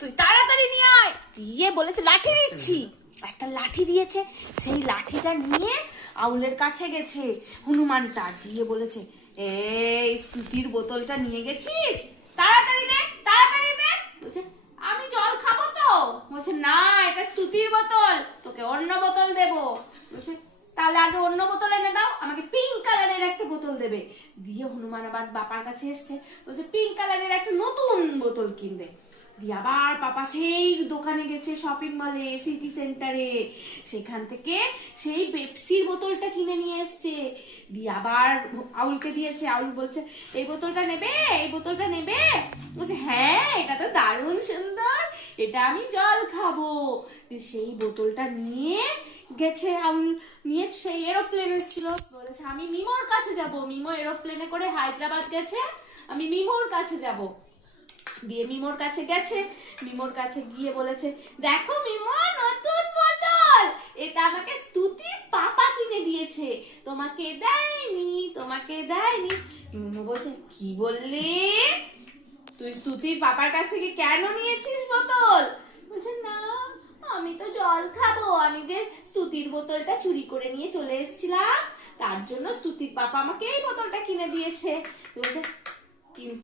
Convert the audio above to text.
তুই তাড়াতাড়ি নিয়ে আয়। দিয়ে বলেছে লাঠি দিচ্ছি, একটা লাঠি দিয়েছে। সেই লাঠিটা নিয়ে আউলের কাছে গেছে হনুমানটা, দিয়ে বলেছে এই স্তুতির বোতলটা নিয়ে গেছিস, তাড়াতাড়ি দে তাড়াতাড়ি দে। বলছে আমি জল খাবো তো। বলছে না, এটা স্তুতির বোতল, তোকে অন্য বোতল দেবো। বলছে তাহলে আগে অন্য বোতল এনে দাও, আমাকে পিঙ্ক কালারের একটা বোতল দেবে। দিয়ে হনুমান আবার বাবার কাছে এসছে, বলছে পিঙ্ক কালারের একটা নতুন বোতল কিনবে। দিয়ে আবার পাপা সেই দোকানে গেছে, শপিং মলে, সিটি সেন্টারে, সেখান থেকে সেই পেপসির বোতলটা কিনে নিয়ে এসছে। দিয়ে আবার আউলকে দিয়েছে। আউল বলছে এই বোতলটা নেবে, এই বোতলটা নেবে। বলছে হ্যাঁ, এটা তো দারুণ সুন্দর, এটা আমি জল খাবো। সেই বোতলটা নিয়ে গেছে আউল, নিয়ে সেই এরোপ্লেন এসেছিল। বলেছে আমি মিমোর কাছে যাব, মিমো এরোপ্লেনে করে হায়দ্রাবাদ গেছে, আমি মিমোর কাছে যাব। দিয়ে মিমোর কাছে গেছে, মিমোর কাছে গিয়ে বলেছে দেখো মিমো, নতুন বোতল, এটা আমাকে স্তুতির পাপা কিনে দিয়েছে, তোমাকে দেয়নি, তোমাকে দেয়নি। মিমো বলছে কি বললি, তুই স্তুতির পাপার কাছ থেকে কেন নিয়েছিস বোতল? বলছে না, আমি তো জল খাবো, আমি যে স্তুতির বোতলটা চুরি করে নিয়ে চলে এসেছিলাম, তার জন্য স্তুতির পাপা আমাকে এই বোতলটা কিনে দিয়েছে। বলছে